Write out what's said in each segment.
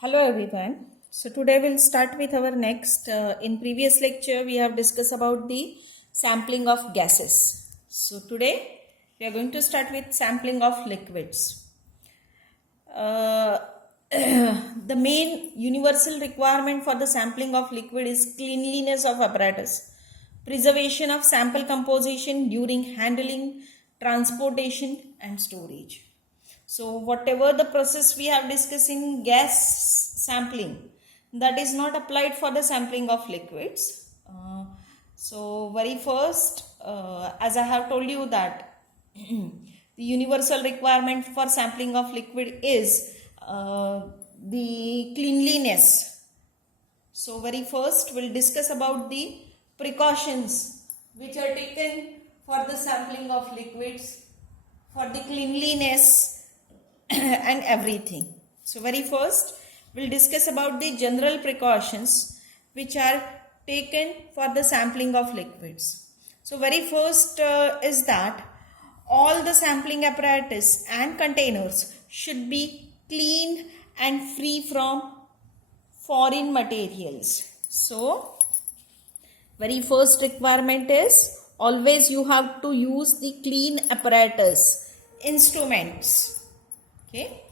Hello everyone. So today we'll start with our next. In previous lecture we have discussed about the sampling of gases. So today we are going to start with sampling of liquids. Uh, the main universal requirement for the sampling of liquid is cleanliness of apparatus, preservation of sample composition during handling, transportation and storage. So whatever the process we have discussed in gas sampling, that is not applied for the sampling of liquids. So very first, as I have told you that the universal requirement for sampling of liquid is the cleanliness. So very first we'll discuss about the precautions which are taken for the sampling of liquids, for the cleanliness and everything. So very first we'll discuss about the general precautions which are taken for the sampling of liquids. So very first is that all the sampling apparatus and containers should be clean and free from foreign materials. So very first requirement is always you have to use the clean apparatus, instruments. Okay.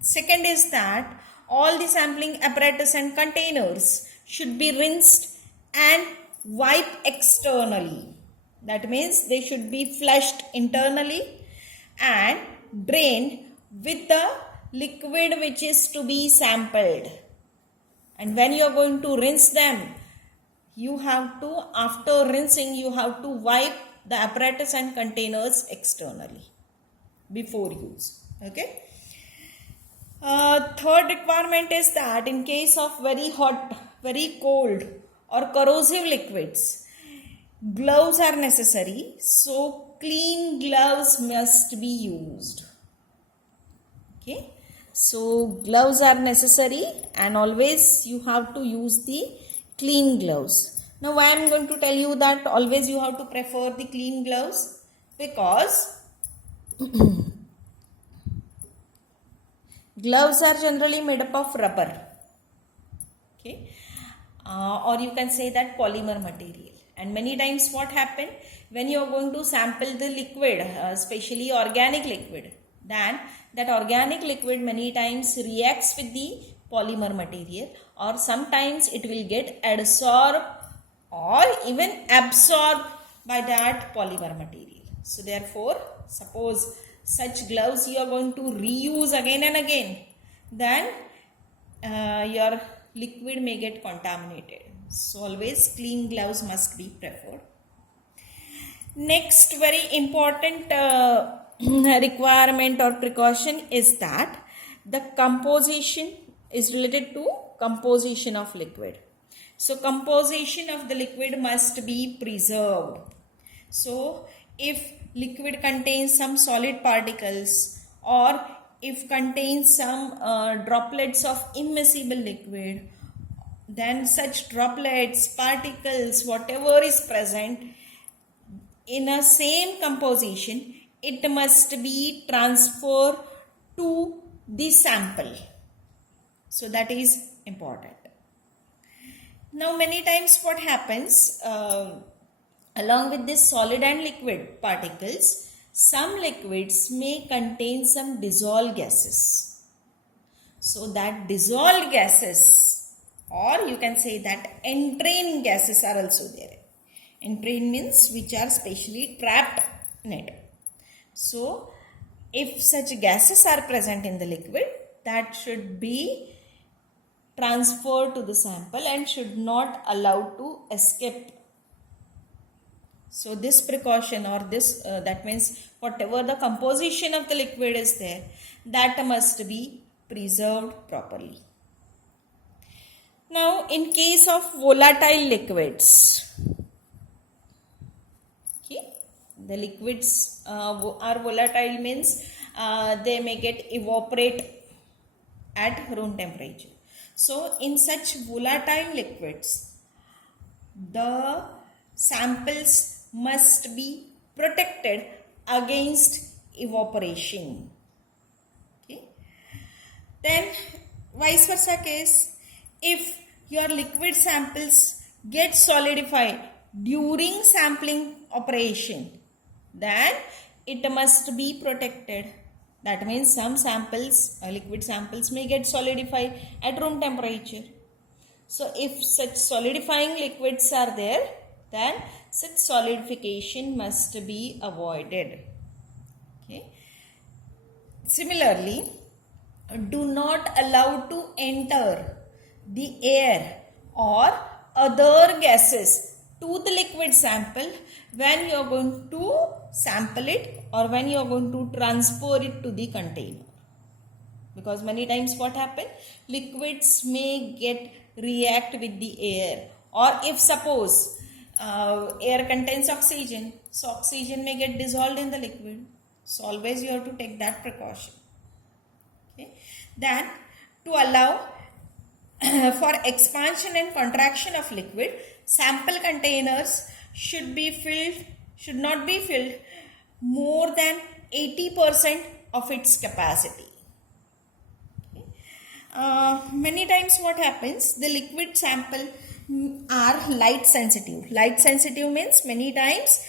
Second is that all the sampling apparatus and containers should be rinsed and wiped externally. That means they should be flushed internally and drained with the liquid which is to be sampled. And when you are going to rinse them, you have to, after rinsing, you have to wipe the apparatus and containers externally before use. Okay. Third requirement is that in case of very hot, very cold or corrosive liquids, gloves are necessary. So clean gloves must be used. Okay. So gloves are necessary and always you have to use the clean gloves. Now why I am going to tell you that always you have to prefer the clean gloves? Because gloves are generally made up of rubber, okay, or you can say that polymer material. And many times what happen when you are going to sample the liquid, especially organic liquid, then that organic liquid many times reacts with the polymer material, or sometimes it will get adsorbed or even absorbed by that polymer material. So therefore, suppose such gloves you are going to reuse again and again, then your liquid may get contaminated. So always clean gloves must be preferred. Next very important requirement or precaution is that the composition is related to composition of liquid. So composition of the liquid must be preserved. So if liquid contains some solid particles or if contains some droplets of immiscible liquid, then such droplets, particles, whatever is present in a same composition, it must be transferred to the sample. So that is important. Now many times what happens, along with this solid and liquid particles, some liquids may contain some dissolved gases. So that dissolved gases, or you can say that entrained gases are also there. Entrained means which are specially trapped in it. So if such gases are present in the liquid, that should be transferred to the sample and should not allow to escape. So this precaution or this that means whatever the composition of the liquid is there, that must be preserved properly. Now in case of volatile liquids, okay, the liquids are volatile means they may get evaporate at room temperature. So in such volatile liquids, the samples must be protected against evaporation. Okay. Then vice versa case, if your liquid samples get solidified during sampling operation, then it must be protected. That means some samples, liquid samples may get solidified at room temperature. So if such solidifying liquids are there, then such solidification must be avoided. Okay. Similarly, do not allow to enter the air or other gases to the liquid sample when you are going to sample it or when you are going to transfer it to the container. Because many times what happens, liquids may get react with the air, or if suppose air contains oxygen, so oxygen may get dissolved in the liquid. So always you have to take that precaution. Okay. Then to allow for expansion and contraction of liquid, sample containers should not be filled more than 80% of its capacity. Many times what happens, the liquid sample are light sensitive. Light sensitive means many times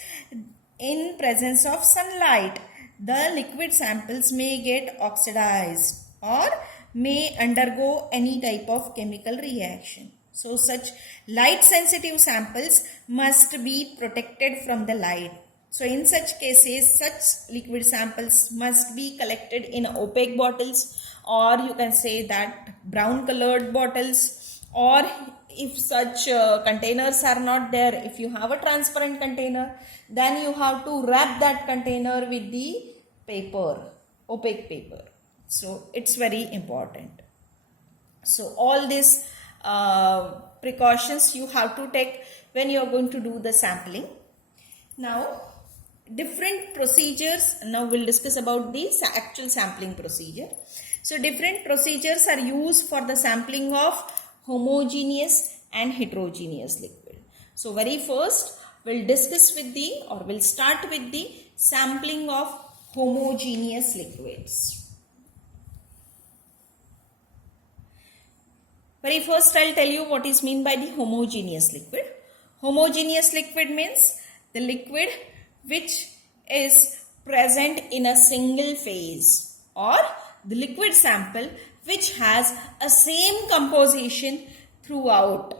in presence of sunlight, the liquid samples may get oxidized or may undergo any type of chemical reaction. So such light sensitive samples must be protected from the light. So in such cases, such liquid samples must be collected in opaque bottles, or you can say that brown colored bottles, or if such containers are not there, if you have a transparent container, then you have to wrap that container with the paper, opaque paper. So it's very important. So all these precautions you have to take when you are going to do the sampling. Now different procedures, now we'll discuss about the actual sampling procedure. So different procedures are used for the sampling of homogeneous and heterogeneous liquid. So very first we'll discuss with the, or we'll start with the sampling of homogeneous liquids. Very first I'll tell you what is meant by the homogeneous liquid. Homogeneous liquid means the liquid which is present in a single phase, or the liquid sample which has a same composition throughout.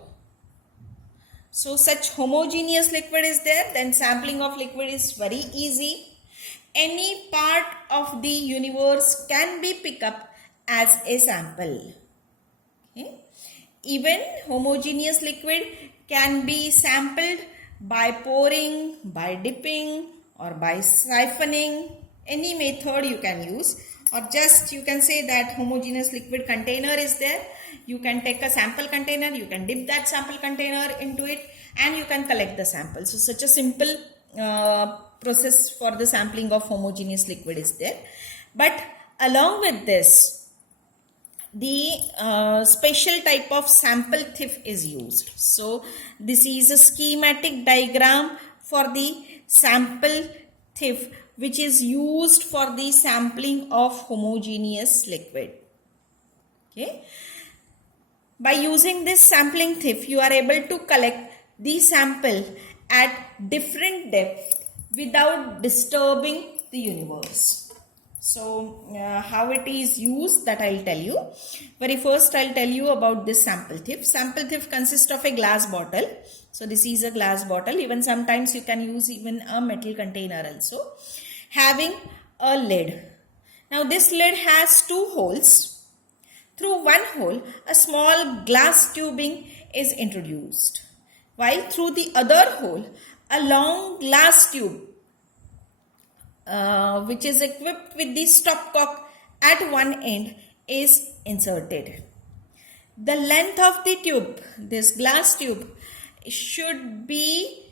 So such homogeneous liquid is there, then sampling of liquid is very easy. Any part of the universe can be picked up as a sample. Okay. Even homogeneous liquid can be sampled by pouring, by dipping, or by siphoning. Any method you can use, or just you can say that homogeneous liquid container is there. You can take a sample container, you can dip that sample container into it, and you can collect the sample. So such a simple process for the sampling of homogeneous liquid is there. But along with this, the special type of sample thief is used. So this is a schematic diagram for the sample thief which is used for the sampling of homogeneous liquid. Okay. By using this sampling thief, you are able to collect the sample at different depth without disturbing the universe. So how it is used, that I'll tell you. Very first I'll tell you about this sample thief. Sample thief consists of a glass bottle. So this is a glass bottle. Even sometimes you can use even a metal container also, having a lid. Now this lid has two holes. Through one hole, a small glass tubing is introduced, while through the other hole, a long glass tube which is equipped with the stopcock at one end is inserted. The length of the tube, this glass tube, should be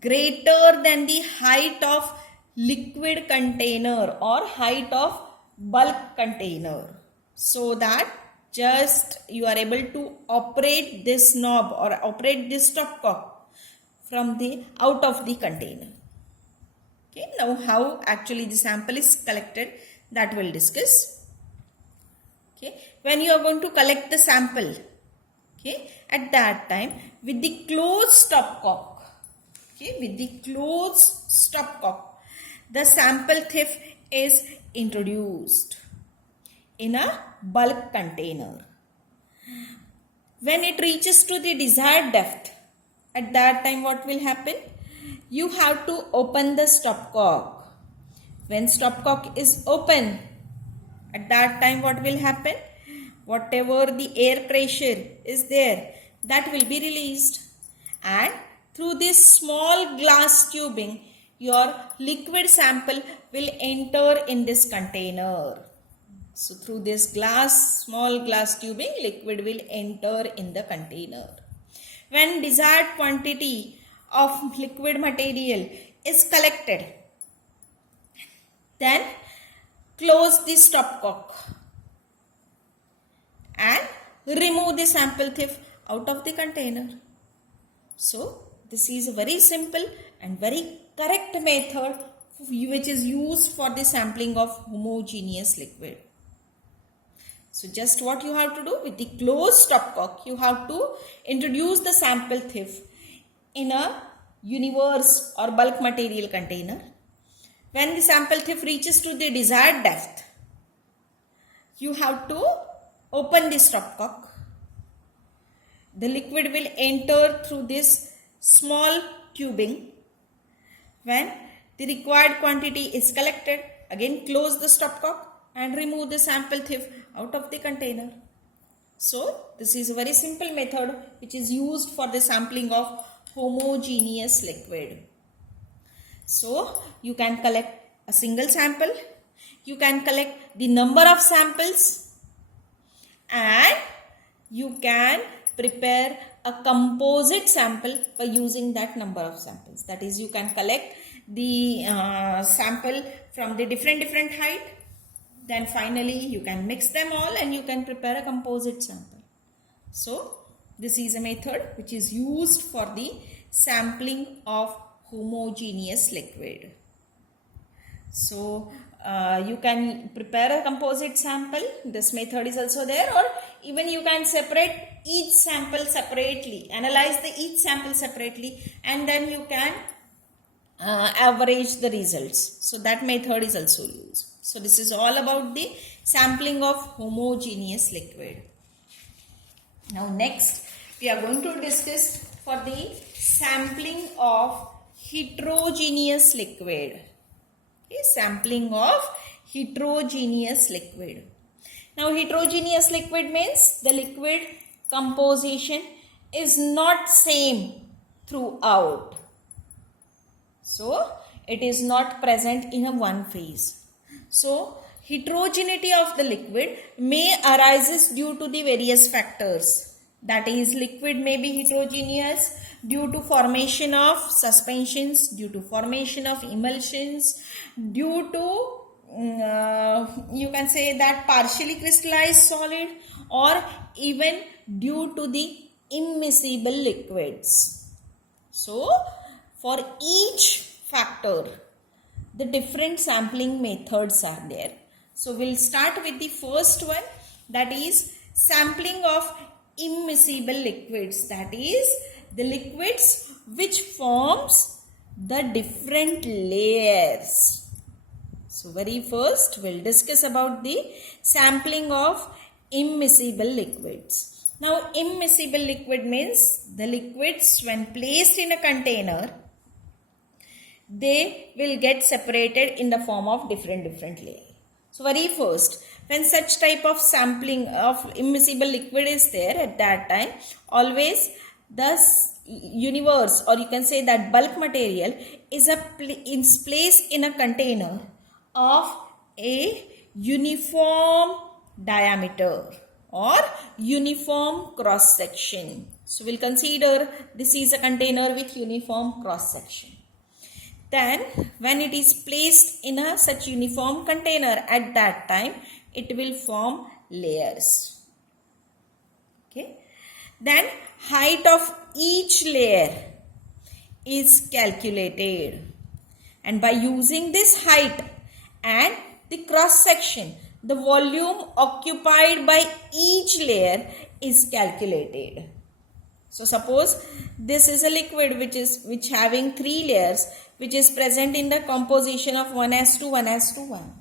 greater than the height of liquid container or height of bulk container, so that just you are able to operate this knob or operate this stopcock from the out of the container. Okay, now how actually the sample is collected, that we'll discuss. Okay, when you are going to collect the sample, okay, at that time with the closed stopcock, okay, with the closed stopcock, the sample thief is introduced in a bulk container. When it reaches to the desired depth, at that time what will happen? You have to open the stopcock. When stopcock is open, at that time what will happen? Whatever the air pressure is there, that will be released. And through this small glass tubing, your liquid sample will enter in this container. So through this small glass tubing, liquid will enter in the container. When desired quantity of liquid material is collected, then close the stopcock and remove the sample thief out of the container. So this is a very simple and very correct method which is used for the sampling of homogeneous liquid. So just what you have to do with the closed stopcock, you have to introduce the sample thief in a universe or bulk material container. When the sample thief reaches to the desired depth, you have to open the stopcock. The liquid will enter through this small tubing. When the required quantity is collected, again close the stopcock and remove the sample thief out of the container. So this is a very simple method which is used for the sampling of homogeneous liquid. So you can collect a single sample, you can collect the number of samples, and you can prepare a composite sample by using that number of samples. That is, you can collect the sample from the different height. Then finally you can mix them all and you can prepare a composite sample. So this is a method which is used for the sampling of homogeneous liquid. So you can prepare a composite sample. This method is also there, or even you can separate each sample separately, analyze each sample separately, and then you can average the results. So that method is also used. So this is all about the sampling of homogeneous liquid. Now next we are going to discuss for the sampling of heterogeneous liquid. Okay, sampling of heterogeneous liquid. Now heterogeneous liquid means the liquid composition is not same throughout. So it is not present in a one phase. So heterogeneity of the liquid may arises due to the various factors. That is, liquid may be heterogeneous due to formation of suspensions, due to formation of emulsions, due to you can say that partially crystallized solid, or even due to the immiscible liquids. So for each factor, the different sampling methods are there. So we'll start with the first one, that is sampling of immiscible liquids. That is the liquids which forms the different layers. So very first we'll discuss about the sampling of immiscible liquids. Now immiscible liquid means the liquids when placed in a container, they will get separated in the form of different layers. So very first, when such type of sampling of immiscible liquid is there, at that time always the universe, or you can say that bulk material is placed in a container of a uniform diameter or uniform cross section. So we'll consider this is a container with uniform cross section. Then when it is placed in a such uniform container, at that time it will form layers. Okay. Then height of each layer is calculated, and by using this height and the cross section, the volume occupied by each layer is calculated. So suppose this is a liquid which having 3 layers, which is present in the composition of 1:1:1.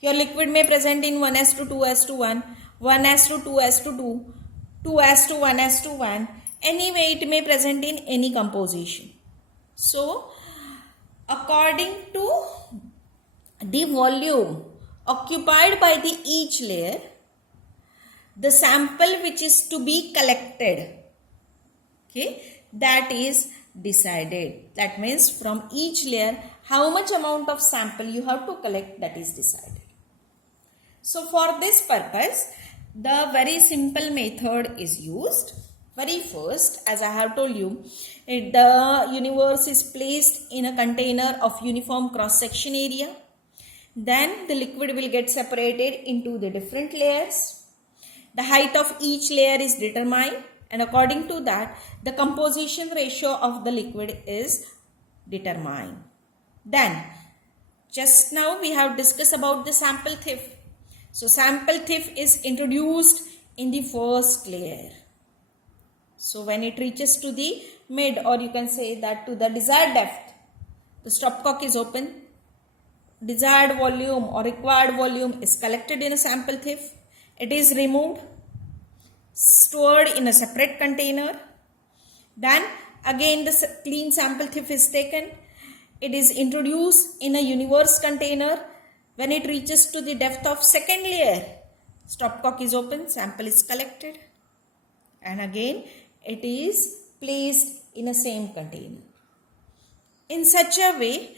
Your liquid may present in 1:2:1, 1:2:2, 2:1:1. Anyway, it may present in any composition. So according to the volume occupied by the each layer, the sample which is to be collected, okay, that is decided. That means from each layer how much amount of sample you have to collect, that is decided. So for this purpose, the very simple method is used. Very first, as I have told you, the universe is placed in a container of uniform cross section area. Then the liquid will get separated into the different layers. The height of each layer is determined, and according to that, the composition ratio of the liquid is determined. Then, just now we have discussed about the sample thief. So, sample thief is introduced in the first layer. So, when it reaches to the mid, or you can say that to the desired depth, the stopcock is open. Desired volume or required volume is collected in a sample thief. It is removed, stored in a separate container. Then again the clean sample thief is taken. It is introduced in a universe container. When it reaches to the depth of second layer, stopcock is open, sample is collected, and again it is placed in a same container. In such a way,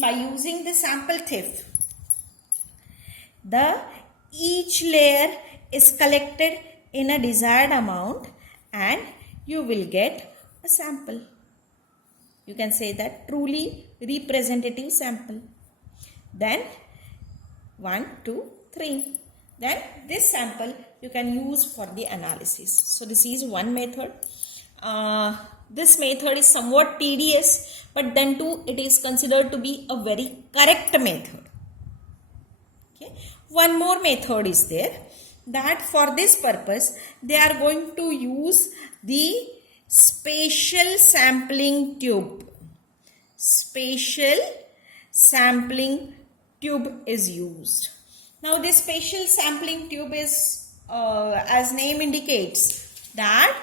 by using the sample thief, each layer is collected in a desired amount and you will get a sample. You can say that truly representative sample. Then 1, 2, 3. Then this sample you can use for the analysis. So this is one method. This method is somewhat tedious, but then too it is considered to be a very correct method. Okay. One more method is there, that for this purpose they are going to use the spatial sampling tube. Spatial sampling tube is used. Now this spatial sampling tube is, as name indicates, that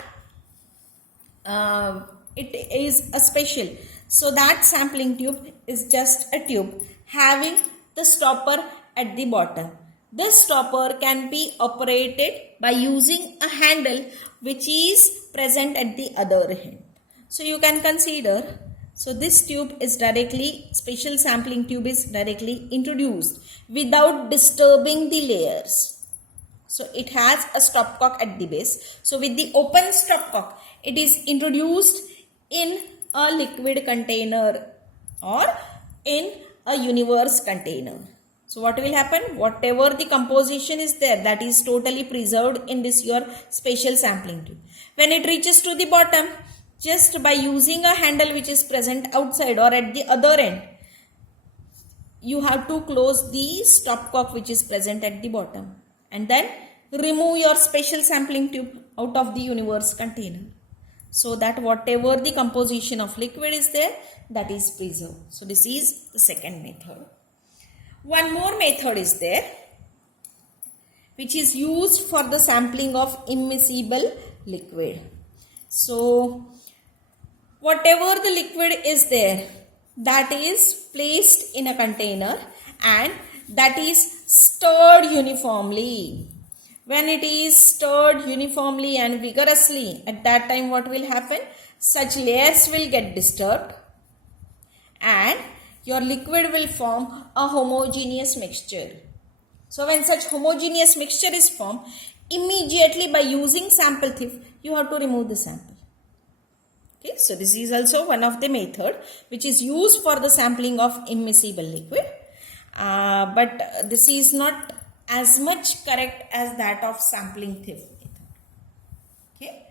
it is a spatial. So that sampling tube is just a tube having the stopper at the bottom. This stopper can be operated by using a handle which is present at the other end. So you can consider, so this tube is directly, spatial sampling tube is directly introduced without disturbing the layers. So it has a stopcock at the base. So with the open stopcock, it is introduced in a liquid container or in a universe container. So what will happen? Whatever the composition is there, that is totally preserved in this your spatial sampling tube. When it reaches to the bottom, just by using a handle which is present outside or at the other end, you have to close the stopcock which is present at the bottom and then remove your spatial sampling tube out of the universe container, so that whatever the composition of liquid is there, that is preserved. So this is the second method. One more method is there which is used for the sampling of immiscible liquid. So whatever the liquid is there, that is placed in a container and that is stirred uniformly. When it is stirred uniformly and vigorously, at that time what will happen? Such layers will get disturbed and your liquid will form a homogeneous mixture. So when such homogeneous mixture is formed, immediately by using sample thief, you have to remove the sample. Okay, so this is also one of the method which is used for the sampling of immiscible liquid. But this is not as much correct as that of sampling thief method. Okay,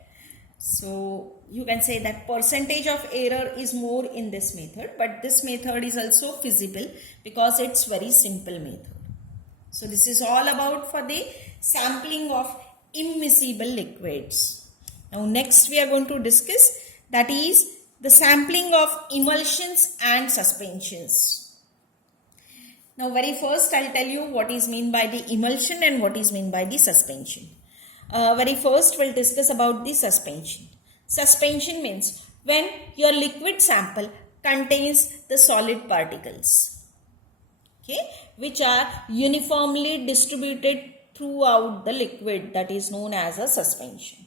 so you can say that percentage of error is more in this method, but this method is also feasible because it's very simple method. So this is all about for the sampling of immiscible liquids. Now next we are going to discuss, that is the sampling of emulsions and suspensions. Now very first I'll tell you what is mean by the emulsion and what is mean by the suspension. Very first we'll discuss about the suspension. Suspension means when your liquid sample contains the solid particles, okay, which are uniformly distributed throughout the liquid, that is known as a suspension.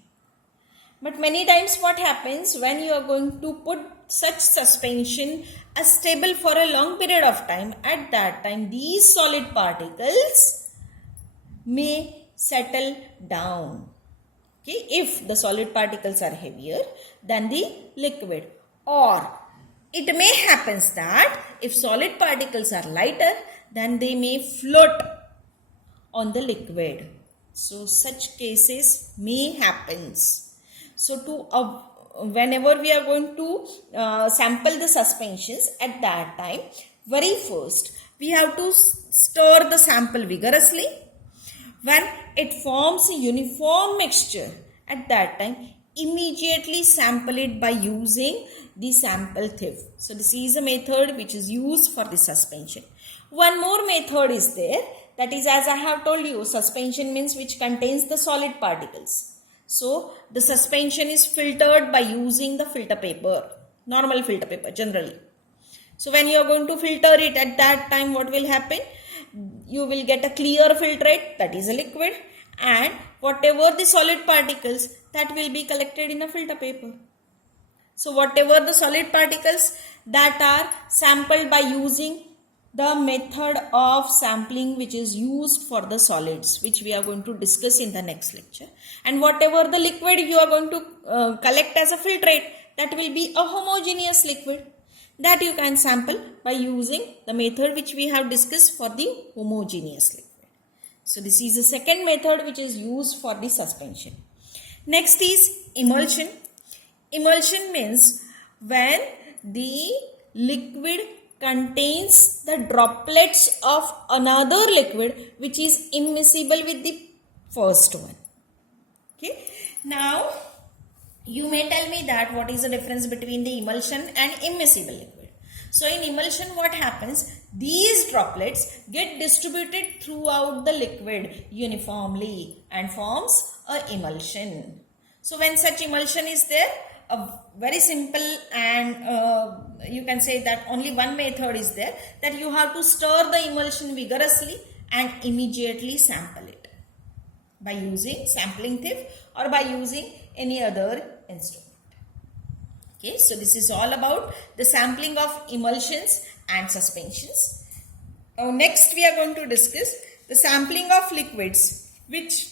But many times what happens when you are going to put such suspension stable for a long period of time, at that time these solid particles may settle down. Okay, if the solid particles are heavier than the liquid, or it may happens that if solid particles are lighter, then they may float on the liquid. So such cases may happens. So whenever we are going to sample the suspensions, at that time very first we have to stir the sample vigorously. When it forms a uniform mixture, at that time immediately sample it by using the sample sieve. So this is a method which is used for the suspension. One more method is there, that is, as I have told you, suspension means which contains the solid particles. So the suspension is filtered by using the filter paper, normal filter paper generally. So when you are going to filter it, at that time what will happen? You will get a clear filtrate, that is a liquid, and whatever the solid particles, that will be collected in a filter paper. So whatever the solid particles that are sampled by using the method of sampling which is used for the solids, which we are going to discuss in the next lecture, and whatever the liquid you are going to collect as a filtrate, that will be a homogeneous liquid, that you can sample by using the method which we have discussed for the homogeneous liquid. So this is the second method which is used for the suspension. Next is emulsion. Emulsion means when the liquid contains the droplets of another liquid which is immiscible with the first one. Okay. Now you may tell me that what is the difference between the emulsion and immiscible liquid. So in emulsion what happens? These droplets get distributed throughout the liquid uniformly and forms a emulsion. So when such emulsion is there, a very simple and you can say that only one method is there, that you have to stir the emulsion vigorously and immediately sample it by using sampling sieve or by using any other instrument. Okay, so this is all about the sampling of emulsions and suspensions. Now next we are going to discuss the sampling of liquids which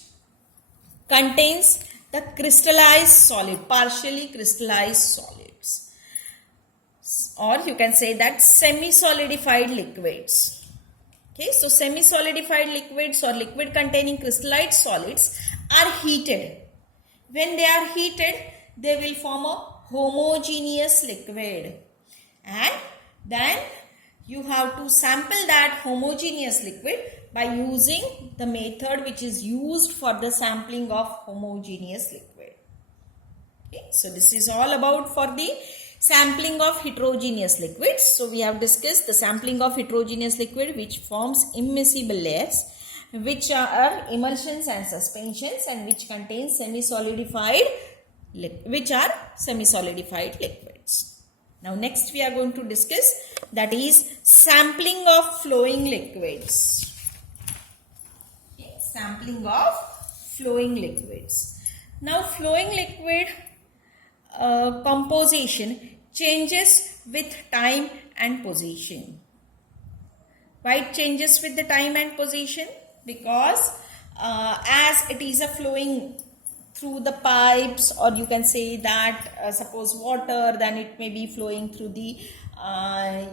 contains the crystallized solid, partially crystallized solids, or you can say that semi-solidified liquids. Okay, so semi-solidified liquids or liquid containing crystallized solids are heated. When they are heated, they will form a homogeneous liquid, and then you have to sample that homogeneous liquid by using the method which is used for the sampling of homogeneous liquid. Okay, so this is all about for the sampling of heterogeneous liquids. So we have discussed the sampling of heterogeneous liquid which forms immiscible layers, which are emulsions and suspensions, and which contain semi-solidified liquids. Now next we are going to discuss, that is sampling of flowing liquids. Okay, sampling of flowing liquids. Now flowing liquid composition changes with time and position. Why it changes with the time and position? Because as it is a flowing through the pipes, or you can say that suppose water, then it may be flowing through the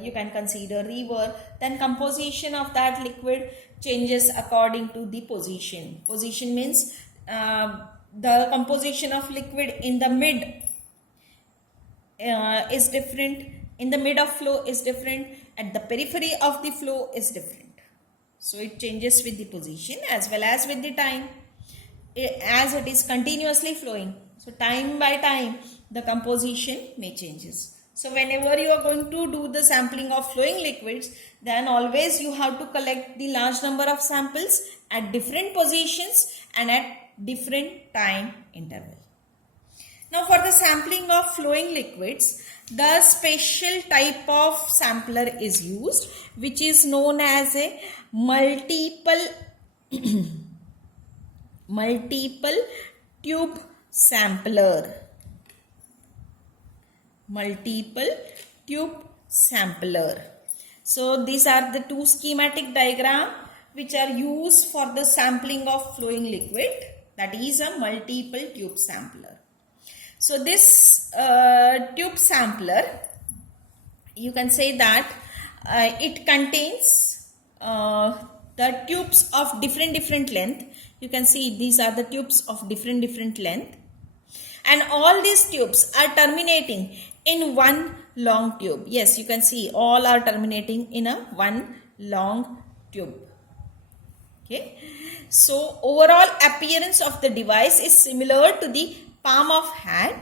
you can consider river, then composition of that liquid changes according to the position. Position means the composition of liquid in the mid is different, in the mid of flow is different, at the periphery of the flow is different. So it changes with the position as well as with the time, as it is continuously flowing. So time by time the composition may changes. So whenever you are going to do the sampling of flowing liquids, then always you have to collect the large number of samples at different positions and at different time interval. Now for the sampling of flowing liquids, the special type of sampler is used, which is known as a multiple tube sampler. Multiple tube sampler. So these are the two schematic diagram which are used for the sampling of flowing liquid, that is a multiple tube sampler. So this tube sampler, you can say that it contains the tubes of different length. You can see these are the tubes of different length, and all these tubes are terminating in one long tube. Yes, you can see all are terminating in a one long tube. Okay, so overall appearance of the device is similar to the palm of hand,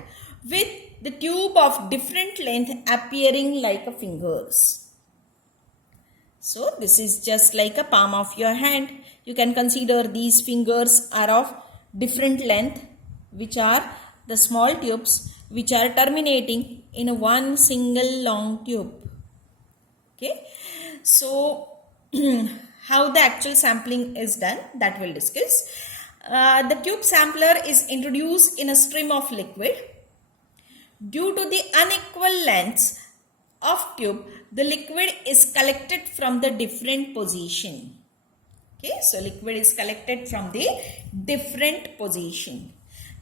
with the tube of different length appearing like a fingers. So this is just like a palm of your hand. You can consider these fingers are of different length, which are the small tubes which are terminating in one single long tube. Okay, so how the actual sampling is done, that we'll discuss. The tube sampler is introduced in a stream of liquid. Due to the unequal lengths of tube, the liquid is collected from the different position. Okay, so liquid is collected from the different position.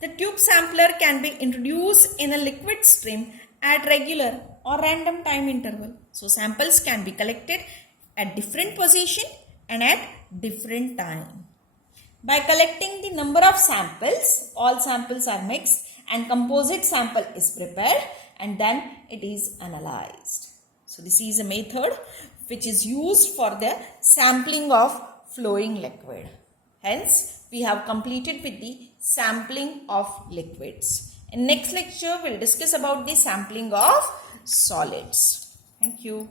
The tube sampler can be introduced in a liquid stream at regular or random time interval. So samples can be collected at different position and at different time. By collecting the number of samples, all samples are mixed and composite sample is prepared, and then it is analyzed. So this is a method which is used for the sampling of flowing liquid. Hence, we have completed with the sampling of liquids. In next lecture, we will discuss about the sampling of solids. Thank you.